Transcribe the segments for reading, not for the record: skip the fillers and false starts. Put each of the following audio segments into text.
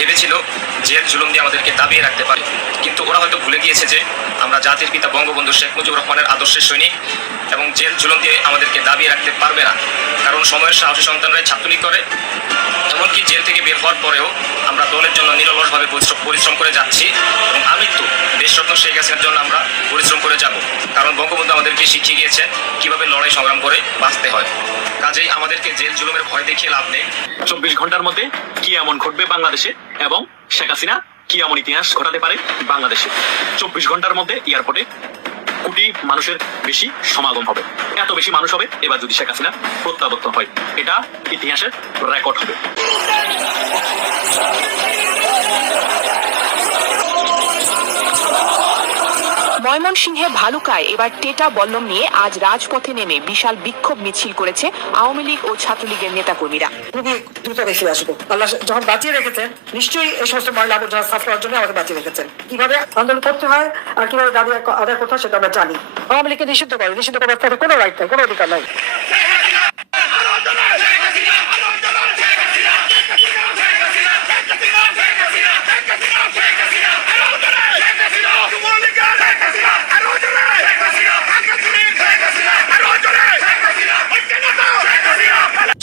ভেবেছিল জেল জুলুম দিয়ে আমাদেরকে দাবিয়ে রাখতে পারে, কিন্তু ওরা হয়তো ভুলে গিয়েছে যে আমরা জাতির পিতা বঙ্গবন্ধু শেখ মুজিবুর রহমানের আদর্শের সৈনিক, এবং জেল জুলুম দিয়ে আমাদেরকে দাবিয়ে রাখতে পারবে না। কারণ সময়ের সাহসী সন্তানরাই ছাত্রলীগ করে। এমনকি জেল থেকে বের হওয়ার পরেও আমরা দলের জন্য নিরলসভাবে পরিশ্রম করে যাচ্ছি, এবং আমৃত্যু দেশরত্ন শেখ হাসিনার জন্য আমরা পরিশ্রম করে যাব। কারণ বঙ্গবন্ধু আমাদেরকে শিখিয়ে গিয়েছেন কিভাবে লড়াই সংগ্রাম করে বাঁচতে হয়। কাজেই আমাদেরকে জেল জুলুমের ভয় দেখিয়ে লাভ নেই। 24 ঘন্টার মধ্যে কি এমন ঘটবে বাংলাদেশে, এবং শেখ হাসিনা কি এমন ইতিহাস ঘটাতে পারে বাংলাদেশে। 24 ঘন্টার মধ্যে এয়ারপোর্টে কোটি মানুষের বেশি সমাগম হবে। এত বেশি মানুষ হবে এবার যদি শেখ হাসিনা প্রত্যাবর্তন হয়, এটা ইতিহাসের রেকর্ড হবে। ময়মনসিংহে ভালুকায় এবার টেটা বল্লম নিয়ে আজ রাজপথে নেমে বিশাল বিক্ষোভ মিছিল করেছে আওয়ামী লীগ ও ছাত্রলীগের নেতাকর্মীরা। খুবই দ্রুত বেশি আসবো। আল্লাহ যখন বাঁচিয়ে রেখেছেন, নিশ্চয়ই এই সমস্ত ময়লা আবর্জনা সাফ করার জন্য আমাদের বাঁচিয়ে রেখেছেন। কিভাবে আন্দোলন করতে হয় আর কিভাবে দাবি আদায় করতে হয় সেটা আমরা জানি। আওয়ামী লীগকে নিষিদ্ধ করার কোনো রাইট নাই, কোনো অধিকার নাই।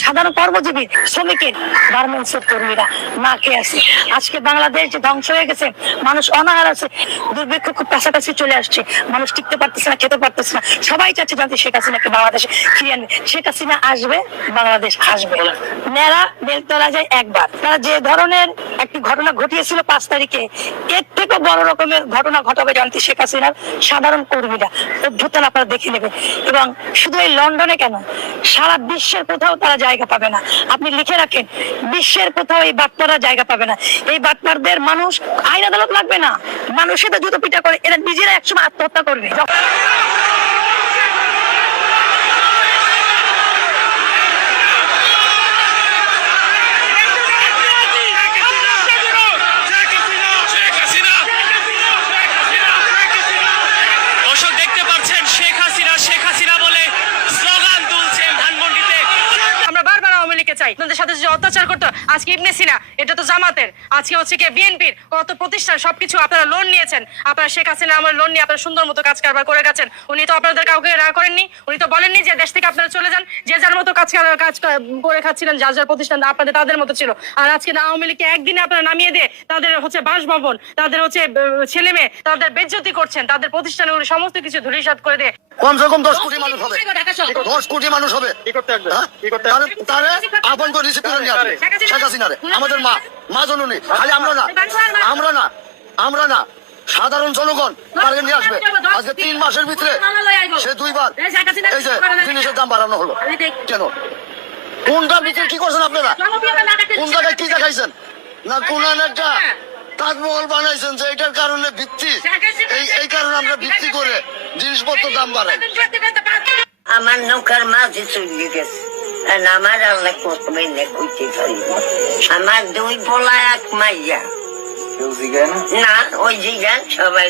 সাধারণ কর্মজীবী শ্রমিকের গার্মেন্টসের কর্মীরা না খেয়ে আছে। আজকে বাংলাদেশ যে ধ্বংস হয়ে গেছে, মানুষ অনাহার আছে, দুর্ভিক্ষ খুব কাছাকাছি চলে আসছে, মানুষ টিকতে পারতেছে না, খেতে পারতেছে না। সবাই চাচ্ছে জানতে শেখ হাসিনাকে বাংলাদেশে ফিরিয়ে আনবে। শেখ হাসিনা আসবে, বাংলাদেশ আসবে। নেড়া বেলতলা যায় একবার। তারা যে ধরনের একটি ঘটনা ঘটিয়েছিল 5 তারিখে, এর থেকে বড় রকমের ঘটনা ঘটাবে জানতে শেখ হাসিনার সাধারণ কর্মীরা। অভ্যুত্থান আপনারা দেখে নেবেন। এবং শুধু এই লন্ডনে কেন, সারা বিশ্বের কোথাও তারা জায়গা পাবে না। আপনি লিখে রাখেন, বিশ্বের কোথাও এই বাটপাররা জায়গা পাবে না। এই বাটপারদের মানুষ আইন আদালত লাগবে না, মানুষের তো জুতো পিটা করে, এরা নিজেরা একসময় আত্মহত্যা করবে। আপনাদের সাথে যে অত্যাচার করতো আজকে ইবনে সিনা, এটা তো জামাতের, আজকে হচ্ছে কি বিএনপির, কত প্রতিষ্ঠান, সবকিছু আপনারা লোন নিয়েছেন। আপনারা শেখ হাসিনা আমার লোন নিয়ে আপনারা সুন্দর মতো কাজ কারবার করে গেছেন। উনি তো আপনাদের কাউকে রাগ করেননি, উনি তো বলেননি যে দেশ থেকে আপনারা চলে যান। যে যার মতো কাজ করে খাচ্ছিলেন, যার যার প্রতিষ্ঠান আপনাদের তাদের মতো ছিল। আর আজকে আওয়ামী লীগকে একদিনে আপনারা নামিয়ে দিয়ে তাদের হচ্ছে বাসভবন, তাদের হচ্ছে ছেলে মেয়ে, তাদের বেজ্জতি করছেন, তাদের প্রতিষ্ঠানগুলো সমস্ত কিছু ধূলিসাৎ করে দিয়ে। কমসে কম 10 কোটি মানুষ হবে, 10 কোটি মানুষ হবে। তারে আপন করে রিসিভ করে নিয়ে আসবে শেখ হাসিনারে। আমাদের মা জননী, খালি আমরা না সাধারণ জনগণ তাকে নিয়ে আসবে। আজকে 3 মাসের ভিতরে সে 2 বার এই যে জিনিসের দাম বাড়ানো হলো। কেন? কোনটা ভিতরে কি করছেন আপনারা? কোন জায়গায় কি দেখাইছেন? না কোন একটা তাজমহল বানাইছেন যে এটার কারণে ভিত্তি, এই কারণে আমরা ভিত্তি করে জিনিসপত্র দাম বাড়াই। আমার নৌকার মাঝে চলে গেছে, আমার আল্লাহ কতবে কইতে পারি। আমার 2 পোলা 1 মাইয়া না, ওই জিগান সবাই